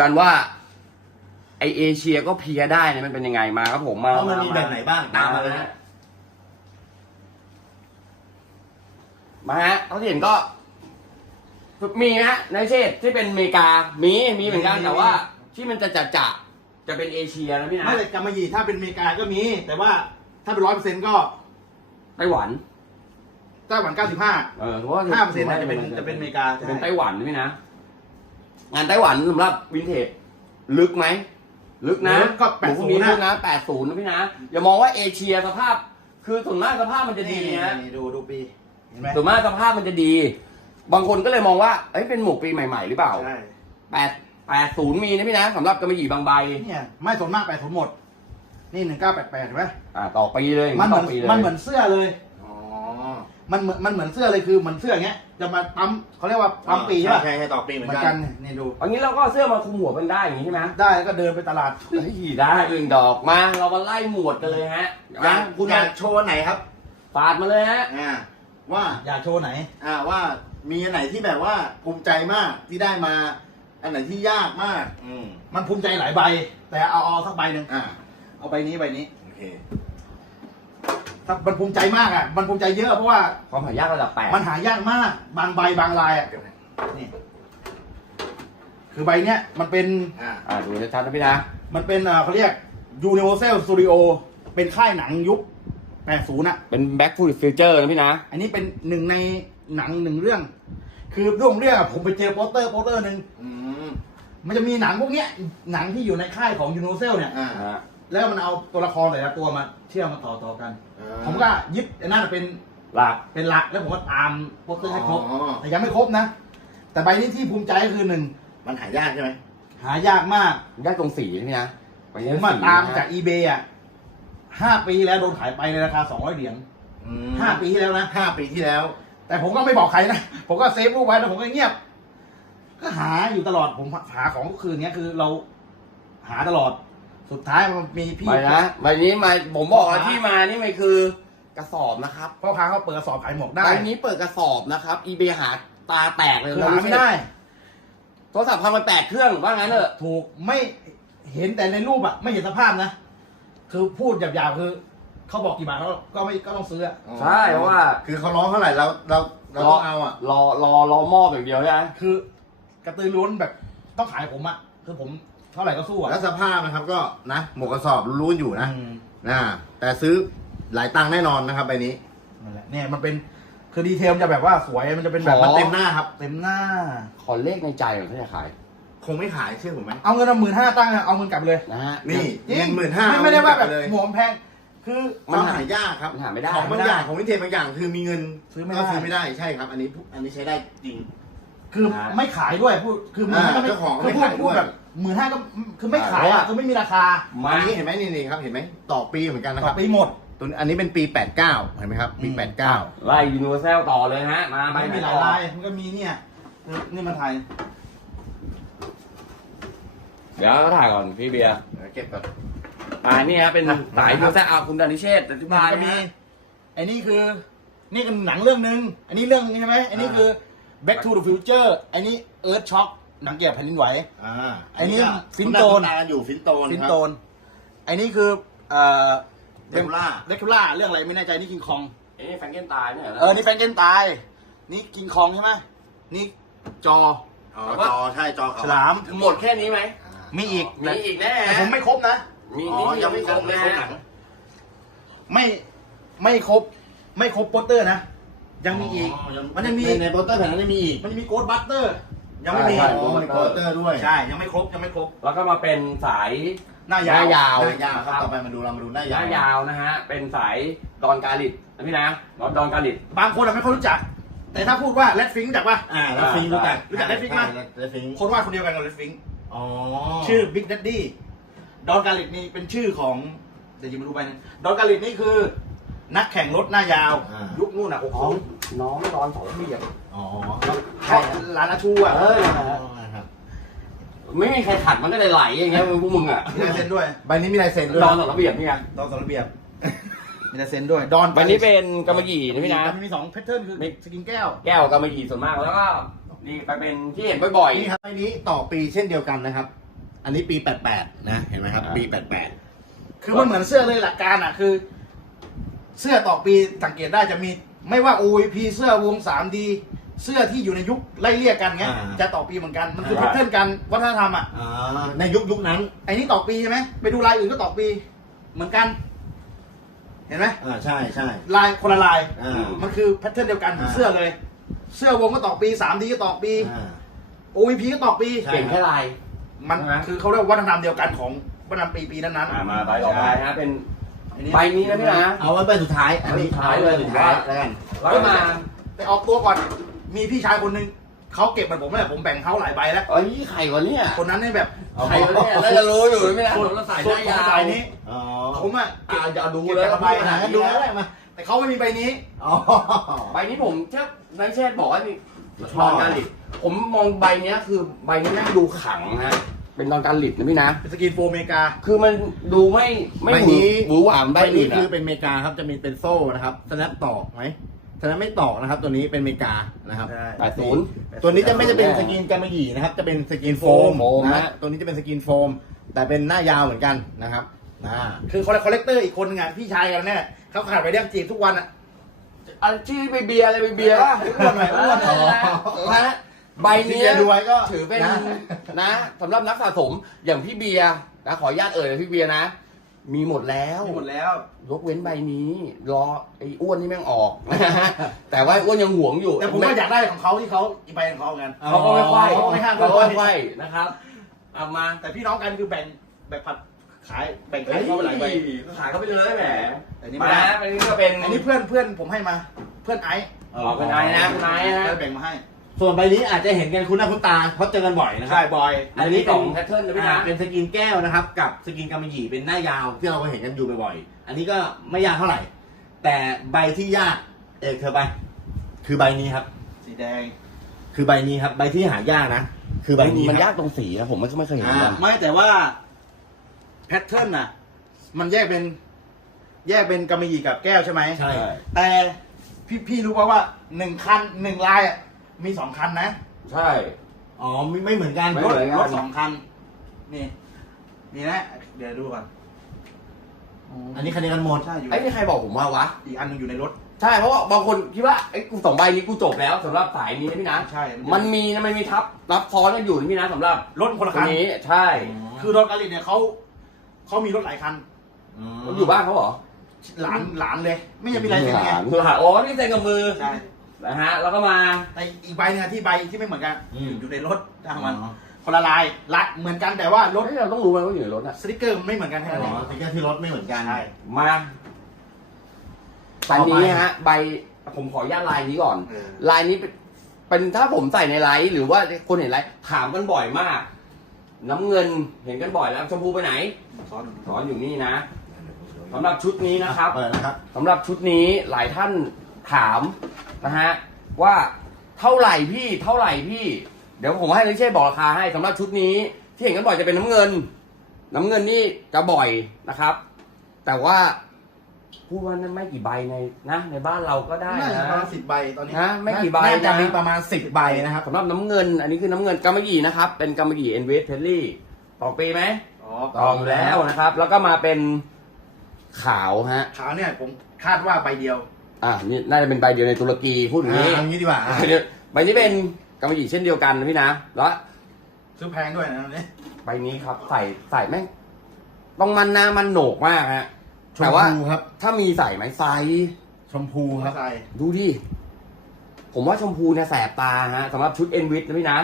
กันว่า ไอเอเชียก็เพลียได้เนี่ยมันเป็นยังไงมาครับผมมาว่ามันมีแบบไหนบ้างตามมาเลยฮะมาฮะเขาที่เห็นก็ มีฮะในเชษที่เป็นอเมริกา มีมีเหมือนกันแต่ว่า ที่มันจะจัดจะจะเป็นเอเชียนะพี่นะไม่เลยกำมะหยี่ถ้าเป็นอเมริกาก็มี แต่ว่าถ้าเป็นร้อยเปอร์เซ็นต์ก็ไต้หวันไต้หวันเก้าสิบห้าเออเพราะว่าห้าเปอร์เซ็นต์จะเป็นจะเป็นอเมริกาจะเป็นไต้หวันนะพี่นะ งานไต้หวันสำหรับวินเทจลึกไหมลึกนะก็แปดพวศูกนนี้ย์ลึกนะนะแปดศูนย์นะพี่นะ อย่ามองว่าเอเชียสภาพ คือส่วนมากสภาพมันจะดีนะนี่ดูดูปี เห็นไหมส่วนมากสภาพมันจะดี บางคนก็เลยมองว่าเอ้ยเป็นหมวกปีใหม่ๆหรือเปล่าใช่แปดแปดศูนย์มีนะพี่นะสำหรับกระมะหยี่บางใบ เนี่ยไม่ส่วนมากแปดศูนย์หมด นี่หนึ่งเก้าแปดแปดเห็นไหมอ่าต่อปีเลยมันเหมืต่อนอปีเลยมันเหมือนเสื้อเลยอ๋อ มันเหมือนมันเหมือนเสื้อเลยคือเหมือนเสื้ออย่างเงี้ย จะมาปั๊มเขาเรียกว่าปั๊มปีใช่ป่ะใช่ใช่ต่อปีเหเหมืมืออนนกักันนเนี่ยนี่ดูอันนี้เราก็เอาเสื้อมาคลุมหัวกันได้อย่างนี้ใช่ไหมได้แล้วก็เดินไปตลาดเฮ้ยได้เรื่องดอกมาเรามาไล่หมวดกันเลยฮะอนะยากคุณอยากโชว์อันไหนครับปาดมาเลยฮะ อ่าว่าอยากโชว์ไหน อ่าว่ามีอันไหนที่แบบว่าภูมิใจมากที่ได้มา อันไหนที่ยากมาก อืมมันภูมิใจหลายใบ แต่เอาเอาสักใบหนึ่งอ่าเอาใบนี้ใบนี้ โอเค ถ้ามันภูมิใจมากอะ มันภูมิใจเยอะเพราะว่าความหายากระดับแปดมันหายากมาก บางใบบางลายอะนี่ คือใบเนี้ยมันเป็น อ่าอ่าดูชัดๆนะพี่นะ มันเป็นอ่าเขาเรียก Universal Studio เป็นค่ายหนังยุค80น่ะ เป็น Back to the Future นะพี่นะ อันนี้เป็นหนึ่งในหนังหนึ่งเรื่อง คือเรื่องของเรื่องอะผมไปเจอโปสเตอร์โปสเตอร์หนึ่งอืมมันจะมีหนังพวกเนี้ย หนังที่อยู่ในค่ายของ Universal เนี่ย อ่าอ่า แล้วมันเอาตัวละครแต่ละตัวมาเชื่อมมาต่อต่อกัน อ่า ผมก็ยึดไอ้นั่นเป็นหลัก เป็นหลักแล้วผมก็ตามโปสเตอร์ให้ครบอ๋อ แต่ยังไม่ครบนะ แต่ใบนี้ที่ภูมิใจก็คือหนึ่งมันหายากใช่ไหมหายากมากยากตรงสีนะพี่นะไปผเรื่อมงมาสีตามนะจาก eBay อะห้าปีแล้วโดนขายไปในราคาสองร้อยเหรียญอืมห้าปีที่แล้วนะ ห้าปีที่แล้ว แต่ผมก็ไม่บอกใครนะ ผมก็เซฟรูปไว้แล้วผมก็เงียบ ก็หาอยู่ตลอด ผมหาของทุกคืนเนี้ยคือเราหาตลอด สุดท้ายมันมีพี่ไปนะใบนี้มาผมบอกว่าที่มานี่มันคือกระสอบนะครับพ่อค้าเขาเปิดกระสอบขายหมวกได้ใบนี้เปิดกระสอบนะครับ อีเบหาตาแตกเลยคือหาไม่ได้ โทรศัพท์พังมาแปดเครื่องว่างั้นเถอะถูกไม่เห็นแต่ในรูปอะไม่เห็นสภาพนะ คือพูดหยาบๆคือเขาบอกกี่บาทเขาก็ไม่ก็ต้องซื้ออะใช่เพราะว่า คือเขาร้องเท่าไหร่เราเราเราต้องเอาอะรอรอรอมอบอย่างเดียวใช่ไหมคือกระตือรือร้นแบบต้องขายผมอะคือผม เท่าไหร่ก็สู้อะแล้วสภาพนะครับก็นะหมวกกระสอบรู้ๆอยู่นะอืมนะแต่ซื้อหลายตังค์แน่นอนนะครับใบนี้นั่นแหละเนี่ยมันเป็นคือดีเทลมันจะแบบว่าสวยมันจะเป็นแบบมันเต็มหน้าครับ เต็มหน้า ขอเลขในใจหน่อยถ้าจะขายคงไม่ขายเชื่อผมไหมเอาเงินเอาหมื่นห้าตั้งอะเอาเงินกลับเลยนะฮะ นี่จริเงินหมื่นห้าไม่ไม่ได้ว่าแบบเลยหมวกมันแพงคือ มันหายากครับมันหาไม่ได้ ของบางอย่างของวินเทจบางอย่างคือมีเงินซื้อไม่ก็ได้ซื้อไม่ได้ใช่ครับ อันนี้อันนี้ใช้ได้จริง คือไม่ขายด้วยพูดคือหมื่นห้าก็ไม่เจ้าของคือไม่พูดขายด้วยพูดแบบหมื่นห้าก็คือไม่ขายอะคือไม่มีราคามาอันนี้เห็นไหมนี่นี่ครับเห็นไหมต่อปีเหมือนกันนะคต่อรับปีหมด ตัวอันนี้เป็นปี 89 เห็นไหมครับปี อืม89ไล่ยูนิเวอร์แซลต่อเลยฮะ มาใบมันไหนมีหลาต่ยอลายมันก็มีเนี่ยคือนี่มันไทยเดี๋ยวถ่ายก่อนพี่เบียร์เดี๋ยวเก็บก่อน อ่านี่ฮะเป็นสายยูนิเวอร์แซลอาคุณดานิเชษอธิบายก็นะมีฮะ ไอ้นี่คือ นี่คือหนังเรื่องหนึ่งอันนี้เรื่องนี้ใช่ไหมอันนี้คือ Back to the Future อันนี้ Earth Shock หนังเกี่ยวกับแผ่นดินไหว อ่าอันนี้ก็ฟินโตน คุ้าคุ้าตากันอยู่ฟินโตนฟินครับโตน ไอ้นี่คือเอ่อเดคูล่าเดคูล่าเรื่องอะไรไม่แน่ใจนี่คิงคอง เอ้ยแฟรงเกนตายเนี่ยเหรเออ นี่แฟรงเกนตาย นี่คิงคองใช่ไหมนี่จอ อ๋อจอใช่จอเขาฉลาม หมดแค่นี้ไหม อ่ามีอีก มีอีกแน่แต่ฮะผมไม่ครบนะ มีอ๋อนี่ยังไม่ครบเลไม่ยครบหนัฮะงไม่ ไม่ครบ ไม่ครบโปสเตอร์นะ ยังมีอีก มันยังมี ในในโปสเตอร์แผ่นนั้นยังมีอีก มันยังมีโกดบัตเตอร์ ยังไม่มี ใช่อ๋อมันโปสเตอร์ด้วยใช่ ยังไม่ครบ ยังไม่ครบ แล้วก็มาเป็นสาย หน้าหยาน้าวยาว หน้ายาวครับ ต่อไปมาดูเรามาดูหน้าหยาวน้ายาวนะฮะ เป็นสายดอนกาลิดนะพี่นะดอนดอนกาลิด บางคนอะไม่ค่อยรู้จัก แต่ถ้าพูดว่าเลดฟิงรู้จักป่ะ อ่าแล้วฟิงรู้จักรู้จัก Red Fink ไหมเลดฟิงคนวาดคนเดียวกันกับเลดฟิงอ๋อชื่อบิ๊ก d ดดดี้ ดอนกาลิดนี่เป็นชื่อของเดี๋ยวยิงมาดูไปนะดอนกาลิดนี่คือ นักแข่งรถหน้ายาวยุคนู่นอะหกน้องศูนย์น้องดอนสองเบียบอ๋อใช่ลานอาชูอะเออ ครับไม่มีใครขัดมันก็เลยไหลอย่างเงี้ยพวกมึงอะมีลายเซ็นด้วย ใบนี้มีลายเซ็นด้วยดอนสองระเบียบนี่ไงดอนสารเบียบ มีลายเซ็นด้วย ดอนวันนี้เป็นกำมะหยี่นะพี่นะ มันมีสองแพทเทิร์นคือมี สกินแก้ว แก้วกำมะหยี่ส่วนมากแล้วก็นี่ไปเป็นที่เห็นบ่อยนี่ครับอันนี้ต่อปีเช่นเดียวกันนะครับ อันนี้ปี 88 นะ เห็นไหมครับ ปี 88 คือมันเหมือนเสื้อเลยหลักการอะ คือ เสื้อต่อปีสังเกตได้จะมีไม่ว่า OVP เสื้อวง 3D เสื้อที่อยู่ในยุคไล่เรียกกันเงี้ยอ่าจะต่อปีเหมือนกันมันคือแพทเทิร์นกันวัฒนธรรมอะอ่าในยุคยุคนั้นไอ้นี่ต่อปีใช่ไหมไปดูลายอื่นก็ต่อปีเหมือนกัน เห็นไหมอ่าใช่ใช่ลายคนละลาย อ่า มันคือแพทเทิร์นเดียวกันอ่า เสื้อเลย เสื้อวงก็ต่อปี 3D ก็ต่อปี อ่า OVP ก็ต่อปีๆเปลี่ยนแค่ลาย มันใช่ไหม คือเขาเรียกว่าวัฒนธรรมเดียวกันของวัฒนธรรมปีปีนั้นนั้นอ่ามาใบต่อไปฮะเป็นอันนี้ ใบนี้นะพี่นะ เอาไว้ใบสุดท้ายอันนี้ใบสุดท้ายเลยสุดท้ายแล้วกันแล้วก็มาไปออกตัวก่อน มีพี่ชายคนหนึ่งเขาเก็บเหมือนผมแหละผมแบ่งเขาหลายใบแล้วเอ้ยไข่วะเนี่ยคนนั้นเนี่ยแบบไข่วะเนี่ยน่าจะรู้อยู่นะพี่นะส่วนเราใส่ส่ได้วนยาวใบนี้อ๋อผมอะอ่าจะเอาดูเก็บเลยแต่ละใบหานะกันดูแล้วมาแต่เขาไม่มีใบนี้อ๋อใบนี้ผมเจ้านายเชษฐ์บอกว่านี่ชตออบนการหลิดผมมองใบเนี้ยคือใบนี้แม่งดูขลังนะ เป็นตอนการหลิดนะพี่นะ เป็นสกินโฟอเมริกา คือมันดูไม่ไม่ใบหวืนี้ อหวือหวามใบใบนี้อื่นคืออะเป็นอเมริกาครับจะมีเป็นโซ่นะครับสแนปตอกไหมสแนปไม่ตอกนะครับ ตัวนี้เป็นอเมริกานะครับใช่แปดศูนย์ ตัวนี้จะไม่จะเป็นสกินกำมะหยี่นะครับ จะเป็นสกินโฟมโฟมนะฮะ ฮะตัวนี้จะเป็นสกินโฟม แต่เป็นหน้ายาวเหมือนกันนะครับอ่า คือคอลเลกเตอร์อีกคนนึงอะพี่ชายกันเนี่ยเขาขาดไปเรื่องจีบทุกวันอะ อันที่ไปเบียร์อะไรไปเบียร์ป่ะอ้วนหน่อยอ้วนหน่อย นะฮะ ใบเนี้ยที่จะดูไว้ก็ถือเป็นนะ นะสำหรับนักสะสมอย่างพี่เบียร์นะขออนุญาตเอ่ยพี่เบียร์นะ มีหมดแล้ว หมดแล้ว ยกเว้นใบนี้ รอไอ้อ้วนนี่แม่งออกนะฮะแต่ว่าไอ้อ้วนยังหวงอยู่แต่ผมก็อยากได้ของเขาที่เขาอีกใบของเขาเหมือนกัน เขาก็ไม่ค่อยเขาก็ไม่ห้าม เขาก็ไม่ค่อยนะครับเอามาแต่พี่น้องกันคือแบ่งแบ่งผัดขายแบ่งขายเขาไปหลายใบขายเขาไปเลยแหมแต่นี่มาไม่ได้อันนี้ก็เป็นอันนี้เพื่อนเพื่อนผมให้มา เพื่อนไอซ์อ๋อเป็นนายนะเป็นนายนะแล้วแบ่งมาให้ ส่วนใบนี้อาจจะเห็นกันคุ้นหน้าคุ้นตาเพราะเจอกันบ่อยนะคใช่รับบอยอันนี้กล่องแพทเทิร์นนะพี่อ่านะเป็นสกินแก้วนะครับ กับสกินกำมะหยี่เป็นหน้ายาวที่เราก็เห็นกันอยู่บ่อยๆ อันนี้ก็ไม่ยากเท่าไหร่ แต่ใบที่ยากเอกเธอไป คือใบนี้ครับ สีแดง คือใบนี้ครับ ใบที่หายากนะ คือใบนี้มันครับยากตรงสีอะผมไม่ไม่เคยเห็นอ่ากันไม่แต่ว่าแพทเทิร์นน่ะมันแยกเป็น แยกเป็นกำมะหยี่กับแก้วใช่ไหมใช่แต่พี่พี่รู้ป่าว่าหนึ่งคันหนึ่งลายอะ มีสองคันนะ ใช่ อ๋อไม่ไม่เหมือนกันไม่รถเหมือนกัน รถสองคัน นี่ นี่นะ เดี๋ยวดูก่อนอันนี้คะแนนกันหมด ใช่อยู่ไอ้นี่ใครบอกผมว่าวะ อีกอันหนึงอยู่ในรถ ใช่ เพราะว่าบางคนคิดว่าไอ้กูสองใบนี้กูจบแล้วสำหรับสายนี้นะพี่นะ ใช่มันมีนะมันมีทับรับซ้อนกันอยู่นะพี่นะสำหรับรถคนละตัคัวนนี้ใช่ คือรถกาลินเนี่ยเขาเขามีรถหลายคัน มันอยู่บ้านเขาเหรอหลานหลานเลย ไม่ยังมีลายเซ็นไงหลานอ๋อนี่เซ็นกับมือ ใช่ นะฮะแล้วก็มา แต่อีกใบหนึงอะที่ใบที่ไม่เหมือนกันอืม อยู่ในรถทางมันคนละลายละเหมือนกันแต่ว่ารรถถเราต้องรู้ไหมว่าอยู่ในรถอะสติกเกอร์มันไม่เหมือนกันแค่อ๋นั้นเอองสติ๊กเกอร์ที่รถไม่เหมือนกัน ใช่ มาอันนี้ฮะ ใบผมขออนุญาตลายนี้ก่อน เออ ลายนี้เป็นเป็นถ้าผมใส่ในไลฟ์หรือว่าคนเห็นไลฟ์ถามกันบ่อยมาก น้ำเงินเห็นกันบ่อยแล้วชมพูไปไหนซ้อนสอนอยู่นี่นะสำหรับชุดนี้นะครับ เปิดนะครับ สำหรับชุดนี้หลายท่านถาม นะฮะว่าเท่าไหร่พี่เท่าไหร่พี่ เดี๋ยวผมให้ลิเช่บอกราคาให้สำหรับชุดนี้ ที่เห็นกันบ่อยจะเป็นน้ำเงิน น้ำเงินนี่จะบ่อยนะครับ แต่ว่าพูดว่านั่นไม่กี่ใบในนะ ในบ้านเราก็ได้น่าจะนะ ประมาณสิบใบตอนนี้นะไม่กี่ใบน่าจะนะ มีประมาณสิบใบนะครับสำหรับน้ำเงิน อันนี้คือน้ำเงินกำมะหยี่นะครับ เป็นกำมะหยี่เอ็นเวสเพลลี่ต่อปีไหมอ๋อต่ออยู่แล้วนะครับ แล้วก็มาเป็นขาวฮะขาวเนี่ยผมคาดว่าใบเดียว อ่านี่น่าจะเป็นใบเดียวในตุรกีพูดอย่างนี้อ่าเอางี้ดีกว่าอะใบเดียวใบนี้เป็นกำมะหยี่เช่นเดียวกันนะพี่นะแล้วซื้อแพงด้วยนะเนี่ยใบนี้ครับใส่ใส่แม่งต้องมันหน้ามันโหนกมากฮะชแต่มว่าพูครับ ถ้ามีใส่ไหมใส่ ชมพูครับ ใส่ดูดิ ผมว่าชมพูเนี่ยแสบตาฮะสำหรับชุดเอ็นวิทนะพี่นะ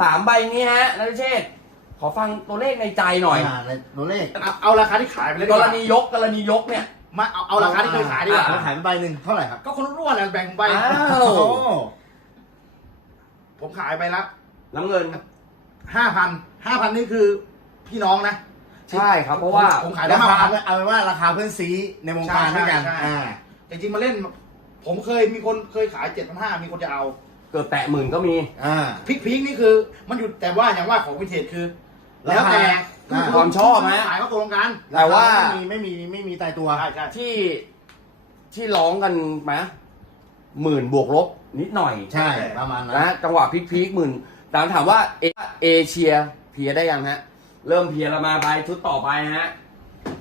สามใบนี้ฮะนัทเชษฐ์ขอฟังตัวเลขในใจหน่อยาในตัวเลข เอาเอาราคาที่ขายไปเลยกดีกรว่าณียกกรณียกเนี่ย มาเอาเอาราคาที่เคยขายดีกว่า อ่ขายไปใบหนึ่งเท่าไหร่ครับก็คนร่วนแหละแบ่งใบอ้าวโอ้ผมขายไปละน้ำเงิน ห้าพันห้าพันนี่คือพี่น้องนะ ใช่ครับ เพราะว่า ผมขายได้ราห้าคาพัน เอาเป็นว่าราคาเพื่อนซีในวงการด้วยกัน ใช่ใช่ อ่าจริงๆมาเล่น ผมเคยมีคนเคยขายเจ็ดพันห้ามีคนจะเอาเกือบแตะหมื่นก็มี อ่าพิกพิกนี่คือ มันอยู่แต่ว่าอย่างว่าของวินเทจคือ แล้วแต่อ่าความชอบฮะขายก็ตกลงกันแต่ว่า ไม่มีไม่มีไม่มีตายตัว ใช่ใช่ที่ที่ร้องกันไหมหมื่นบวกลบนิดหน่อยใช่ประมาณนั้นนะจังหวะพีคๆหมื่นตามถามว่าเอเอเชียเพลียได้ยังฮะ เริ่มเพลียแล้วมาไปชุดต่อไปฮะ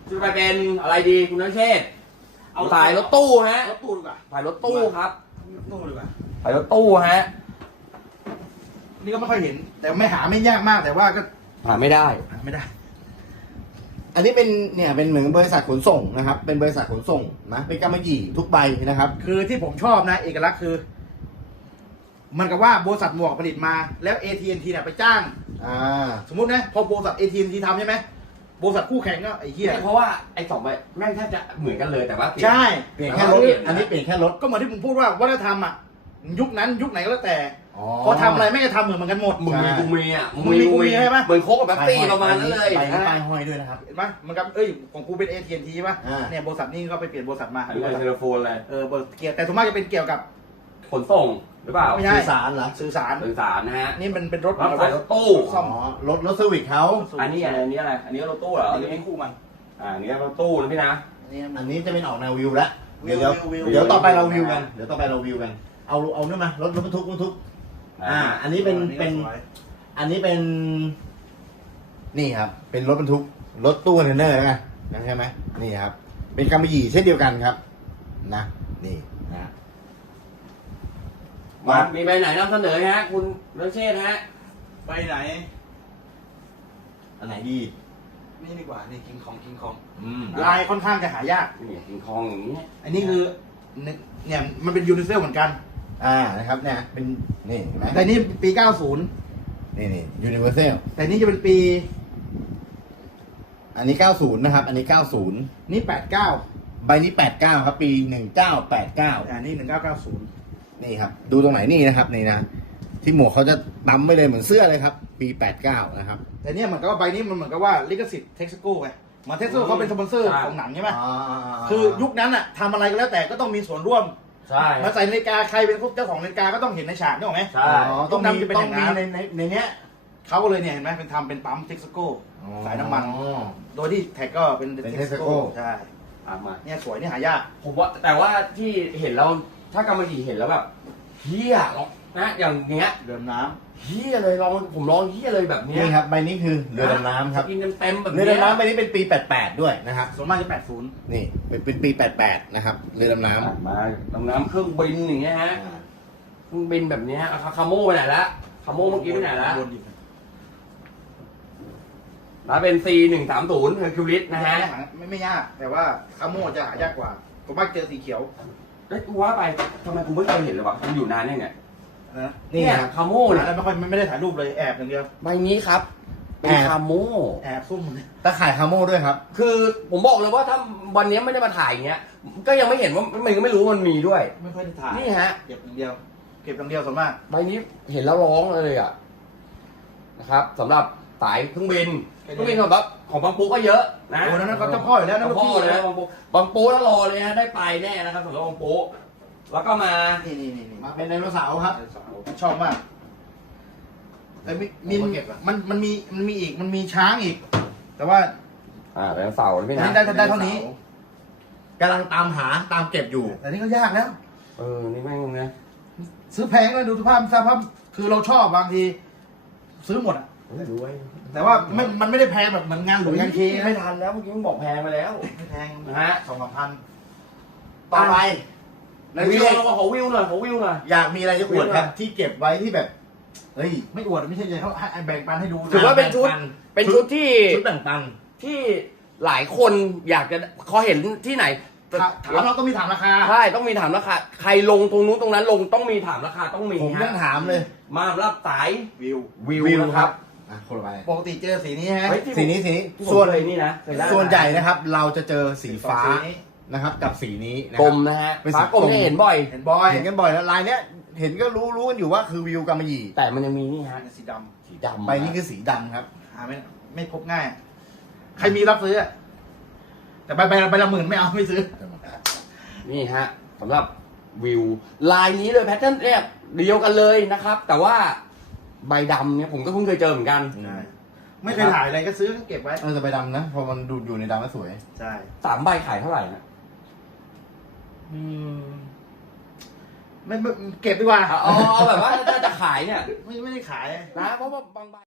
ชุดไปเป็นอะไรดีคุณนักเชษฐ์เอาสายรถตู้ฮะรถตู้ดีกว่าสายรถตู้ครับรถตู้ดีกว่าสายรถตู้ฮะนี่ก็ไม่ค่อยเห็น แต่ไม่หาไม่ยากมากแต่ว่าก็ หาไม่ได้ หาไม่ได้ อันนี้เป็นเนี่ยเป็นเหมือนบริษัทขนส่งนะครับ เป็นบริษัทขนส่งนะเป็นกำมะหยี่ทุกใบนะครับ คือที่ผมชอบนะ เอกลักษณ์คือ มันกับว่าบริษัทหมวกผลิตมาแล้ว AT&T เนี่ยไปจ้าง อ่า สมมุตินะพอบริษัท AT&T ทำใช่ไหมบริษัทคู่แข่งก็ไอ้เหี้ย เพราะว่าไอ้สองใบแม่งแทบจะเหมือนกันเลยแต่ว่าเปลี่ยนใช่ เปลี่ยนแค่รถ อันนี้เปลี่ยนแค่รถ ก็เหมือนที่ผมพูดว่าวัฒนธรรมอะ ยุคนั้นยุคไหนก็แล้วแต่อ๋อพอทำอะไรไม่งจะทำเหมือนกันหมด มึงมีกูมีอะมึงมีกูมีใช่ปะเหมือนโคกกับแป๊บซี่ประมาณนั้นเลยใบนี้นะป้ายห้อยด้วยนะครับเห็นปะมันกับเอ้ยของกูเป็น AT&T ใช่ปะอ่าเนี่ยบริษัทนี้ก็ไปเปลี่ยนบริษัทมาอันนี้เป็นเทเลโฟนเลยเออบริษัทเกี่ยวแต่ส่วนมากจะเป็นเกี่ยวกับขนส่งหรือเปล่าไม่ใช่สื่อสารเหรอสื่อสารสื่อสารนะฮะนี่มันเป็นรถรับสายรถตู้ซ่อมอ๋อรถรถเซอร์วิสเขาอันนี้อะไรอันนี้อะไรอันนี้รถตู้เหรออัอันนนี้นี้เป็นคู่มันอ่าอันนี้รถตู้นะพี่นะอันนี้อันนี้จะเป็นออกแนววิวแล้ววิเดี๋ยวววิววิวเดี๋ยวต่อไปเราวิวกันเดี๋ยวต่อไปเราวิวกัน เอาเอาเนี่ยมารถรถบรรทุกบรรทุก อ่า อันนี้เป็นเป็นสวยอันนี้เป็น นี่ครับ เป็นรถบรรทุก รถตู้คอนเทนเนอร์ไงนะใช่ไหมนี่ครับ เป็นกำมะหยี่เช่นเดียวกันครับ นะ นี่นะมามีใบไหนนำเสนอฮะ คุณเรเชษฐ์ฮะ ไปไหน อันไหนดี นี่ดีกว่า นี่คิงคองคิงคอง อืมลายค่อนข้างจะหายาก นี่กิงคองอย่างนี้ อันนี้คือเนี่ยเนี่ยมันเป็นยูนิเซลเหมือนกัน อ่านะครับเนี่ยเป็นนี่เห็นไหมแต่นี่ปี 90 นี่นี่ยูนิเวอร์แซลแต่นี่จะเป็นปี อันนี้ 90 นะครับ อันนี้ 90 นี่ 89ใบนี้ 89 ครับ ปี 1989 อ่านี่ 1990 นี่ครับ ดูตรงไหนนี่นะครับนี่นะ ที่หมวกเขาจะปั๊มไปเลยเหมือนเสื้อเลยครับ ปี 89 นะครับ แต่เนี่ยเหมือนกับว่าใบนี้มันเหมือนกับว่าลิขสิทธิ์เท็กซ์โก้ไงเหมือนเท็กซ์โก้เขาเป็นสปอนเซอร์ของหนังใช่ไหมคือยุคนั้นอะทำอะไรก็แล้วแต่ก็ต้องมีส่วนร่วม ใช่ มาใส่นาฬิกาใครเป็นเจ้าของนาฬิกาก็ต้องเห็นในฉากนี่หรอกไหมใช่ อ๋อต้องมีต้องเป็นต้อองย่างนั้มีนในในในเนี้ยเขาก็เลยเนี่ยเห็นไหมเป็นทำเป็นปั๊มเท็กซ์โก้สายน้ำมัน อ๋อ โดยที่แท็กก็เป็นเป็น Texaco Texaco ใช่อะมา เนี่ยสวยนี่หายาก ผมว่าแต่ว่าที่เห็นแล้วถ้ากำมะหยี่เห็นแล้วแบบเฮียหรอกนะอย่างเงี้ยเดิมน้ เฮียเลยลองผมลองเฮียเลยแบบเนี้ยนี่ครับใบนี้คือเรือดำน้ำครับกินเต็มๆแบบเรือเนี้ยดำน้ำใบนี้เป็นปี 88 ด้วยนะครับำส่วนมากจะ80นี่เป็นเป็นปี 88 นะครับเรือดำน้ำอะมาดำน้ำเครื่องบินอย่างเงี้ยฮะ อ่าเครื่องบินแบบเนี้ยเอาคาโม่ไปไหนละคาโม่เมื่อกี้ไปไหนละวนอีกแล้วเป็น C หนึ่งสามศูนย์เฮอร์คิวลิสนะฮะไม่ไม่ยาก แต่ว่าคาโม่จะหายากกว่าผมมากเจอสีเขียวเอ้ยว่าไปทำไมกูไม่เคยเห็นเลยวะมันอยู่นานยังไง นะนี่เนี่ยครับคาโม่เนี่ยแล้วไม่ค่อยไม่ได้ถ่ายรูปเลยแอบอย่างเดียว ใบนี้ครับ เป็นแอบ คาโม่แอบซุ่มตะข่ายคาโม่ด้วยครับ คือผมบอกเลยว่าถ้าวันนี้ไม่ได้มาถ่ายอย่างเงี้ย ก็ยังไม่เห็นว่ามันก็ไม่รู้ว่ามันมีด้วย ไม่ค่อยได้ถ่ายนี่ฮะ เก็บอย่างเดียว เก็บอย่างเดียวส่วนมากใบนี้เห็นแล้วร้องเลยอะนะครับสำหรับสายเครื่องบินเครื่องบินของแบบของบางปูก็เยอะนะโอ้นั้นเขาเจ้าพ่ออยู่แล้วนะบางลูกปูพี่เลยนะนะบางปูบางปูแล้วรอเลยฮะได้ไปแน่นะครับสำหรับบางปู แล้วก็มานี่นี่นี่นี่มาเป็นไดโนเสาร์ครับ ชอบมากแต่มีมีเอามาเก็บอะ มันมันมีมันมีอีกมันมีช้างอีก แต่ว่า อ่าเป็นเสาร์นะพี่อันนะนี้ได้ได้เท่านี้ กำลังตามหาตามเก็บอยู่ แต่นี่ก็ยากแล้ว เออนี่แม่งนะซื้อแพงเลยดูสภาพสภาพคือเราชอบบางที ซื้อหมดอะรวยแต่ว่าไม่มันไม่ได้แพงแบบเหมือนงานหรูงานเคไม่นะทันแล้วเมื่อกี้มึงบอกแพงไปแล้วไม่แพงนะฮะสองสามพันต่อไป ในวิวเราขอวิวหน่อยขอวิวหน่อยอยากมีอะไรจะอวดครับที่เก็บไว้ที่แบบเฮ้ยไม่อวดไม่ใช่เลยเขาให้แบ่งปันให้ดูถือว่าเป็นชุดแบ่งปันเป็นชุดที่ชุดแบ่งปันที่หลายคนอยากจะเขาเห็นที่ไหนถามถามเราต้องมีถามราคาใช่ต้องมีถามราคาใครลงตรงนู้นตรงนั้นลงต้องมีถามราคาต้องมีผมเรื่องฮะถามเลย มารับสายวิววิวนะครับอะคนละใบปกติเจอสีนี้ฮะเฮ้ยที่สีนี้สีนี้ที่ส่วนผมเคยนี่นะเคยได้ส่วนใหญ่นะครับ เราจะเจอสีฟ้าสี นี้นะครับกับสีนี้นะกคลรับ มนะฮะเป็นสีฟ้ากลมกลมเนี่ยเห็นบ่อย เห็นบอยเห็นกันบ่อยแล้วลายเนี้ยเห็นก็รู้รู้กันอยู่ว่าคือวิวกำมะหยี่แต่มันยังมีนี่ฮะสีดสีดำใบนี้คือสีดำครับำหาไม่ไม่พบง่าย ใครมีรับซื้ออะแต่ใบใบใบละหมื่นไม่เอาไม่ซื้อ นี่ฮะสำหรับวิว ลายนี้เลยแพทเทิร์นเนี่ยเดียวกันเลยนะครับ แต่ว่าใบดำเนี่ยผมก็เพิ่งเคยเจอเหมือนกัน ใช่ ไม่เคยถ่ายอะไรก็ซื้อเก็บไว้ เออจะไปดำนะ พอมันดูอยู่ในดำก็สวย ใช่ สามใบขายเท่าไหร่นะ อืมไม่ไม่เก็บดีกว่าเอาเอาเอาแบบว่าถ้าจะขายเนี่ย ไม่ไม่ได้ขาย นะเพราะว่าบางใบ